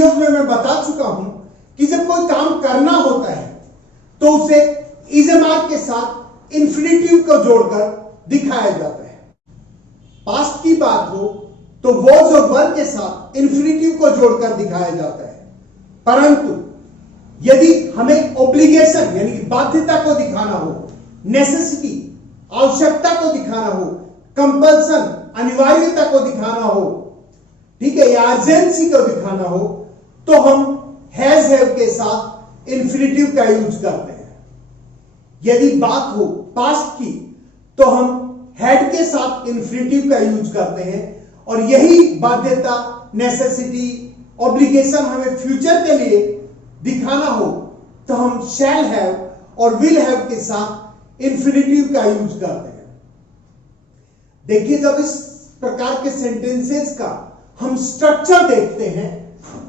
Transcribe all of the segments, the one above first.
Videos में मैं बता चुका हूं कि जब कोई काम करना होता है तो उसे इज मार्क के साथ इंफिनिटिव को जोड़कर दिखाया जाता है। पास्ट की बात हो तो वॉज और वर के साथ इंफिनिटिव को जोड़कर दिखाया जाता है। परंतु यदि हमें ऑब्लिगेशन यानी कि बाध्यता को दिखाना हो, नेसेसिटी आवश्यकता को दिखाना हो, कंपल्सन अनिवार्यता को दिखाना हो, ठीक है, या अर्जेंसी को दिखाना हो, तो हम हैज हैव के साथ इंफिनिटिव का यूज करते हैं। यदि बात हो पास्ट की तो हम हैड के साथ इंफिनिटिव का यूज करते हैं। और यही बाध्यता, नेसेसिटी, ऑब्लिगेशन हमें फ्यूचर के लिए दिखाना हो तो हम शैल हैव और विल हैव के साथ इंफिनिटिव का यूज करते हैं। देखिए, जब इस प्रकार के सेंटेंसेस का हम स्ट्रक्चर देखते हैं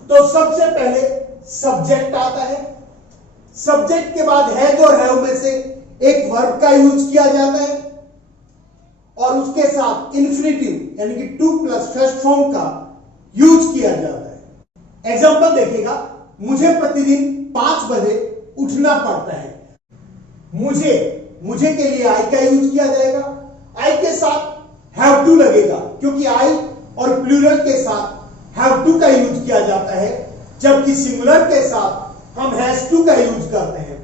तो सबसे पहले सब्जेक्ट आता है। सब्जेक्ट के बाद हैज और हैव में से एक वर्ब का यूज किया जाता है और उसके साथ इंफिनिटिव यानी कि टू प्लस फर्स्ट फॉर्म का यूज किया जाता है। एग्जांपल देखिएगा, मुझे प्रतिदिन 5 बजे उठना पड़ता है। मुझे के लिए आई का यूज किया जाएगा। आई के साथ हैव टू लगेगा क्योंकि आई और प्लूरल के साथ हैव टू का यूज किया जाता है, जबकि सिंगुलर के साथ हम हैज टू का यूज करते हैं।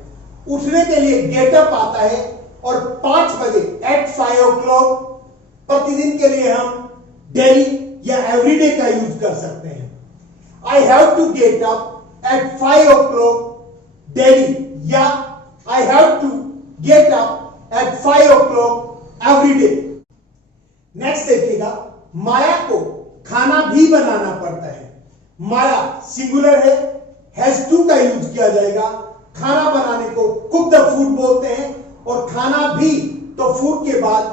उठने के लिए गेट अप आता है और 5 बजे एट 5 o'clock प्रतिदिन के लिए हम डेली या एवरीडे का यूज कर सकते हैं। I have to get up at 5 o'clock daily या I have to get up at 5 o'clock everyday. Next देखिएगा, माया को खाना भी बनाना पड़ता है। माया सिंगुलर है, हैज टू का यूज किया जाएगा। खाना बनाने को कुक द फूड बोलते हैं और खाना भी तो फूड के बाद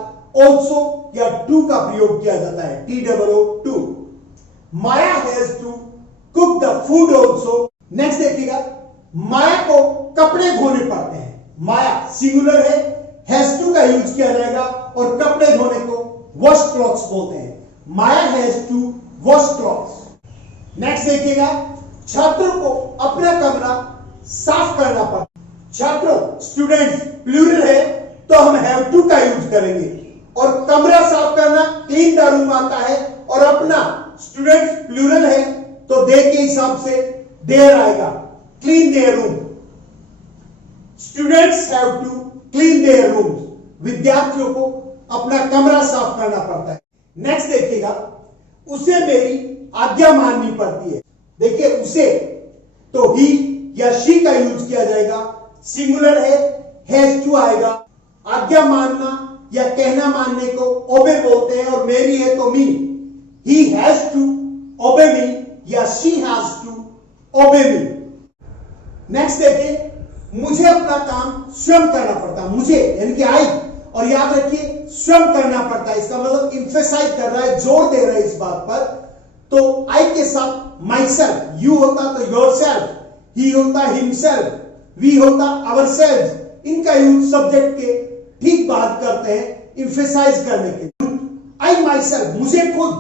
ऑल्सो या टू का प्रयोग किया जाता है, TOO। Maya has to cook the food also. Next देखिएगा, माया को कपड़े धोने पड़ते हैं। माया सिंगुलर है, हैज टू का यूज किया जाएगा और कपड़े धोने को वॉश क्लॉथ्स बोलते हैं। Maya has to wash clothes. Next देखिएगा, छात्रों को अपना कमरा साफ करना पड़ता है। छात्रों स्टूडेंट्स प्लूरल है तो हम हैव टू का यूज करेंगे और कमरा साफ करना क्लीन द रूम आता है और अपना स्टूडेंट्स प्लूरल है तो दे के हिसाब से देयर आएगा, clean their room. Students have to clean their rooms. विद्यार्थियों को अपना कमरा साफ करना पड़ता है। नेक्स्ट देखिएगा, उसे मेरी आज्ञा माननी पड़ती है। देखिए, उसे तो ही या शी का यूज किया जाएगा। सिंगुलर है, हैज टू आएगा। आज्ञा मानना या कहना मानने को ओबे बोलते हैं और मेरी है तो मी। ही हैज टू ओबे मी या she has to obey me. Next देखिए, मुझे अपना काम स्वयं करना पड़ता है। मुझे यानी कि आई, और याद रखिए स्वयं करना पड़ता है, इसका मतलब इंफेसाइज कर रहा है, जोर दे रहा है इस बात पर। तो आई के साथ माई सेल्फ, यू होता तो योर सेल्फ, ही होता हिमसेल्फ, वी होता आवर सेल्फ। इनका यूज सब्जेक्ट के ठीक बात करते हैं इंफेसाइज करने के। आई माई सेल्फ, मुझे खुद,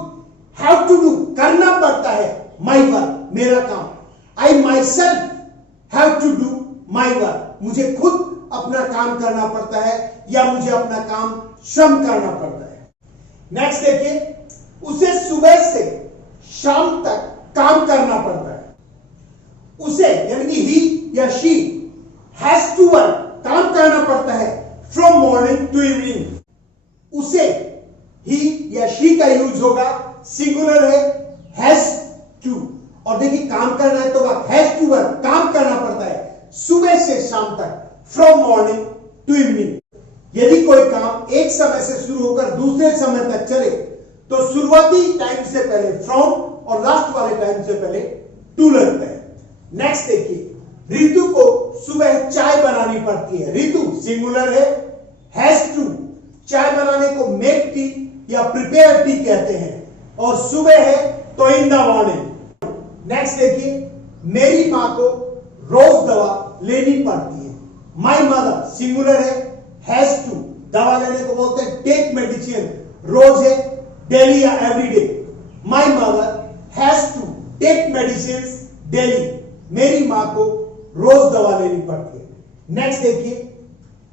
हैव टू डू करना पड़ता है, माई वर्क मेरा काम। I myself have to do my work, मुझे खुद अपना काम करना पड़ता है या मुझे अपना काम श्रम करना पड़ता है। नेक्स्ट देखिए, उसे सुबह से शाम तक काम करना पड़ता है। उसे यानी कि ही या शी हैज टू वर्क, काम करना पड़ता है फ्रॉम मॉर्निंग टू इवनिंग। उसे ही या शी का यूज होगा, सिंगुलर है, हैज टू। और देखिए, काम करना है तो हैज टू वर्क, काम करना पड़ता है सुबह से शाम तक, फ्रॉम मॉर्निंग टू इवनिंग। यदि कोई काम एक समय से शुरू होकर दूसरे समय तक चले तो शुरुआती टाइम से पहले फ्रॉम और लास्ट वाले टाइम से पहले टू लगता है। नेक्स्ट देखिए, रितु को सुबह चाय बनानी पड़ती है। रितु सिंगुलर है, हैज टू। चाय बनाने को मेक टी या प्रिपेयर टी कहते हैं और सुबह है तो इन द मॉर्निंग। नेक्स्ट देखिए, मेरी मां को रोज दवा लेनी पड़ती है। माई मदर सिंगुलर है, हैज टू। दवा लेने को बोलते हैं टेक मेडिसिन, रोज है, डेली या everyday. My mother has to take medicine daily, मेरी मां को रोज दवा लेनी पड़ती है। नेक्स्ट देखिए,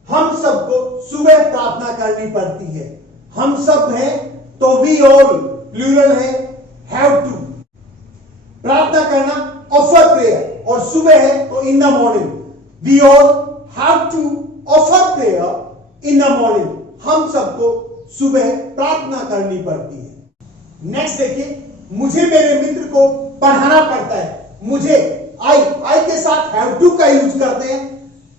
हम सबको सुबह प्रार्थना करनी पड़ती है। हम सब हैं तो वी ऑल, प्लूरल है, हैव टू। प्रार्थना करना, ऑफर प्रेयर, और सुबह है तो in the morning, we all have to offer prayer in the morning. हम सबको सुबह प्रार्थना करनी पड़ती है। नेक्स्ट देखिए, मुझे मेरे मित्र को पढ़ाना पड़ता है। मुझे आई के साथ हैव टू का यूज करते हैं।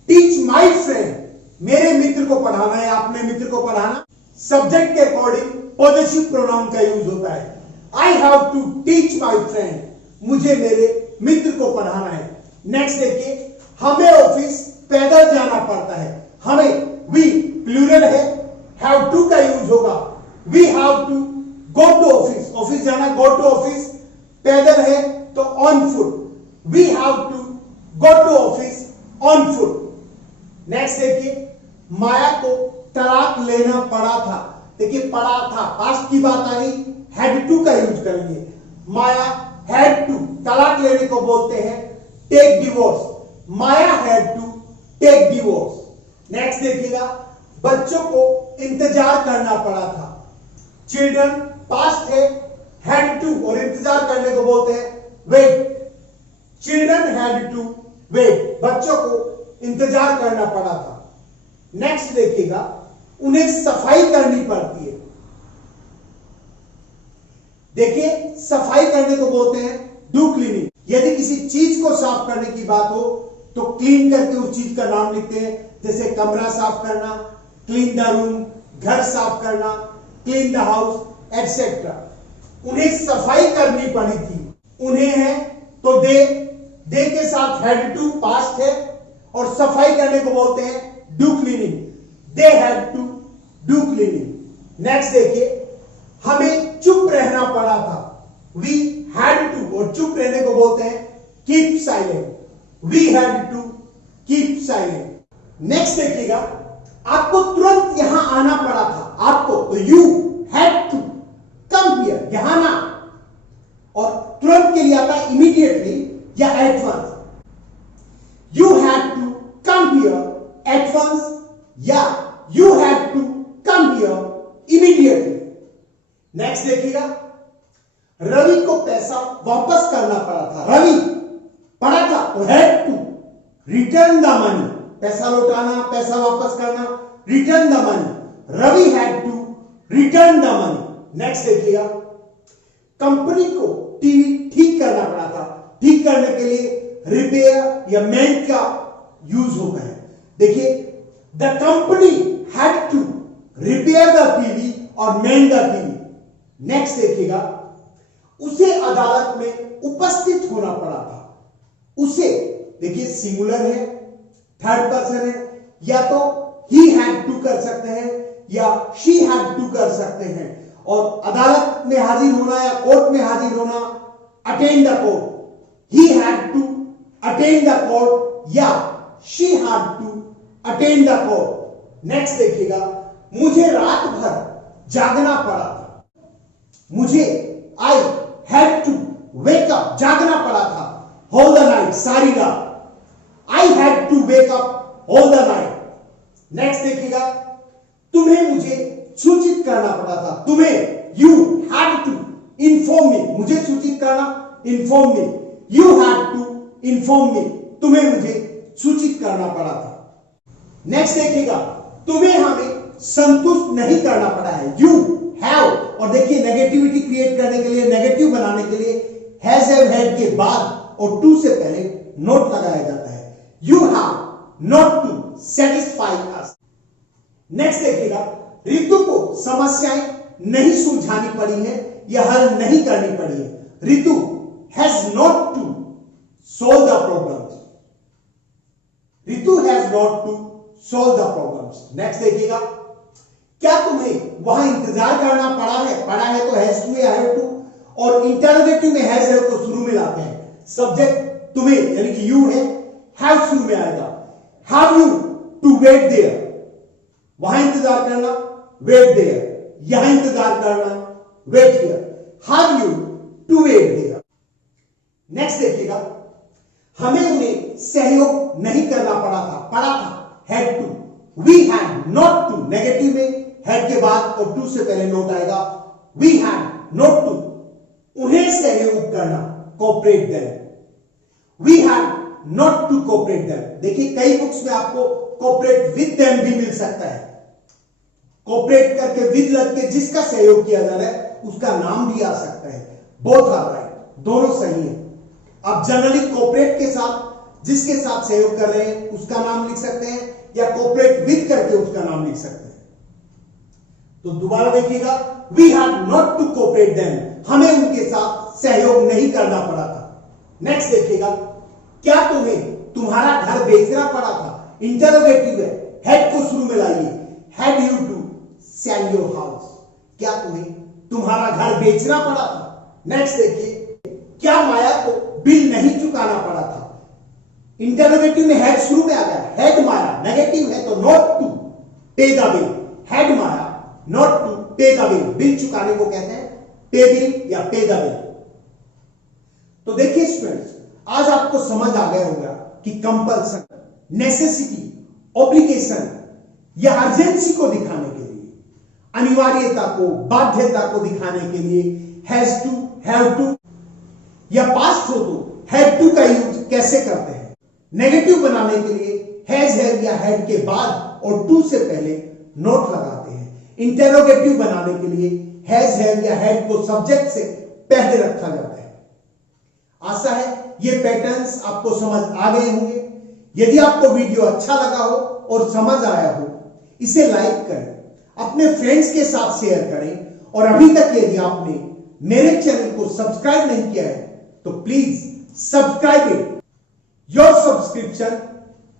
टीच माई फ्रेंड, मेरे मित्र को पढ़ाना है, अपने मित्र को पढ़ाना। सब्जेक्ट के अकॉर्डिंग पॉजिटिव प्रोनाउन का यूज होता है। I have to teach my friend, मुझे मेरे मित्र को पढ़ाना है। नेक्स्ट देखिए, हमें ऑफिस पैदल जाना पड़ता है। हमें, वी प्लूरल है, हैव टू का यूज होगा। We have to go to office, office जाना, गो टू ऑफिस। पैदल है तो on foot, we have to go to office on foot. Next देखिए, माया को तलाक लेना पड़ा था। देखिए, पड़ा था, पास्ट की बात आ गई, हैड टू का यूज करेंगे। माया हैड टू, तलाक लेने को बोलते हैं take divorce. Maya had to take divorce. Next देखिएगा, बच्चों को इंतजार करना पड़ा था। चिल्ड्रन पास्ट है, हैड टू, और इंतजार करने को बोलते हैं wait. Children had to wait, बच्चों को इंतजार करना पड़ा था। नेक्स्ट देखिएगा, उन्हें सफाई करनी पड़ती है। देखिए, सफाई करने को बोलते हैं डू क्लीनिंग। यदि किसी चीज को साफ करने की बात हो तो क्लीन करके उस चीज का नाम लिखते हैं। जैसे कमरा साफ करना, क्लीन द रूम, घर साफ करना, क्लीन द हाउस, एटसेट्रा। उन्हें सफाई करनी पड़ी थी। उन्हें है तो दे के साथ हैड टू पास्ट है, और सफाई करने को बोलते हैं do cleaning. They had to do cleaning. Next देखिए, हमें चुप रहना पड़ा था। वी हैड टू, और चुप रहने को बोलते हैं keep silent. We had to keep silent. Next देखिएगा, आपको तुरंत यहां आना पड़ा था। आपको, तो you had to come here, यहां ना, और तुरंत के लिए आता है इमीडिएटली या at once. You had to come here at once, या you had to come here immediately. Next देखिएगा, रवि को पैसा वापस करना पड़ा था। रवि पड़ा था तो had to return the money, पैसा लौटाना, पैसा वापस करना, return the money. Ravi had to return the money. Next देखिएगा, कंपनी को टीवी ठीक करना पड़ा था। ठीक करने के लिए रिपेयर या मेंट का यूज होता है। देखिए, the company had to repair the TV और मेंट द टीवी। नेक्स्ट देखिएगा, उसे अदालत में उपस्थित होना पड़ा था। उसे, देखिए सिंगुलर है, थर्ड पर्सन है, या तो ही हैड टू कर सकते हैं या शी हैड टू कर सकते हैं। और अदालत में हाजिर होना या कोर्ट में हाजिर होना, attend the court. He had to attend the court या she had to attend the court. Next देखिएगा, मुझे रात भर जागना पड़ा था। मुझे, I had to wake up, जागना पड़ा था, होल द नाइट, सारी रात। I had to wake up whole the night. Next देखिएगा, तुम्हें मुझे सूचित करना पड़ा था। तुम्हें, you had to inform me, मुझे सूचित करना, inform me. You had to inform मी, तुम्हें मुझे सूचित करना पड़ा था। नेक्स्ट देखिएगा, तुम्हें हमें संतुष्ट नहीं करना पड़ा है। यू हैव, और देखिए नेगेटिविटी क्रिएट करने के लिए, नेगेटिव बनाने के लिए हैज, हैव, हैड के बाद और टू से पहले नॉट लगाया जाता है। You have not to satisfy us. Next देखिएगा, रितु को समस्याएं नहीं सुलझानी पड़ी है या हल नहीं करनी पड़ी है। Ritu has not to solve the problems. Ritu has not to solve the problems. Next देखिएगा, क्या तुम्हें वहां इंतजार करना पड़ा है तो हैज टू या हैव टू, और इंटरोगेटिव में हैज हैव को शुरू में लाते हैं। सब्जेक्ट तुम्हें यानी कि यू है, हैव शुरू में आएगा। Have you to wait there, वहां इंतजार करना, वेट देयर। यहां इंतजार करना, wait here. Have you to wait there. Next देखिएगा, हमें उन्हें सहयोग नहीं करना पड़ा था had to. We had not to, negative में हैड के बाद और टू से पहले नोट आएगा। वी हैड नॉट टू, उन्हें सहयोग करना, cooperate them. We had not to cooperate them. देखिए कई बुक्स में आपको कोऑपरेट विद देम भी मिल सकता है। कोऑपरेट करके विद लग के जिसका सहयोग किया जा रहा है उसका नाम भी आ सकता है। बोथ आर राइट, दोनों सही है। आप जनरली कोऑपरेट के साथ जिसके साथ सहयोग कर रहे हैं उसका नाम लिख सकते हैं, या कोऑपरेट विद करके उसका नाम लिख सकते हैं। तो दोबारा देखिएगा, we had not to cooperate them, हमें उनके साथ सहयोग नहीं करना पड़ा था। नेक्स्ट देखिएगा, क्या तुम्हें तुम्हारा घर बेचना पड़ा था? इंटरोगेटिव है, हैड को शुरू में लाइए। Had you to sell your house, क्या तुम्हें तुम्हारा घर बेचना पड़ा था? नेक्स्ट देखिए, क्या माया को बिल नहीं चुकाना पड़ा था? इंटरोगेटिव में हैड शुरू में आ गया, हैड माया, नेगेटिव है तो not to pay the bill. Had Maya not to pay the bill, bill चुकाने को कहते हैं पे बिल या पे द बिल। तो देखिए स्टूडेंट्स, आज आपको समझ आ गया होगा कि कंपल्सन, नेसेसिटी, ऑब्लिगेशन या अर्जेंसी को दिखाने के लिए, अनिवार्यता को, बाध्यता को दिखाने के लिए हैज टू, हैव टू या पास्ट हो तो हैड टू का यूज कैसे करते हैं। नेगेटिव बनाने के लिए हैज, हैव या हैड के बाद और टू से पहले नोट लगाते हैं। इंटेरोगेटिव बनाने के लिए हैज, हैव या हैड को सब्जेक्ट से पहले रखा जाता है। आशा है ये पैटर्न्स आपको समझ आ गए होंगे। यदि आपको वीडियो अच्छा लगा हो और समझ आया हो, इसे लाइक करें, अपने फ्रेंड्स के साथ शेयर करें, और अभी तक यदि आपने मेरे चैनल को सब्सक्राइब नहीं किया है तो please subscribe it. Your subscription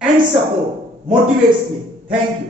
and support motivates me. Thank you.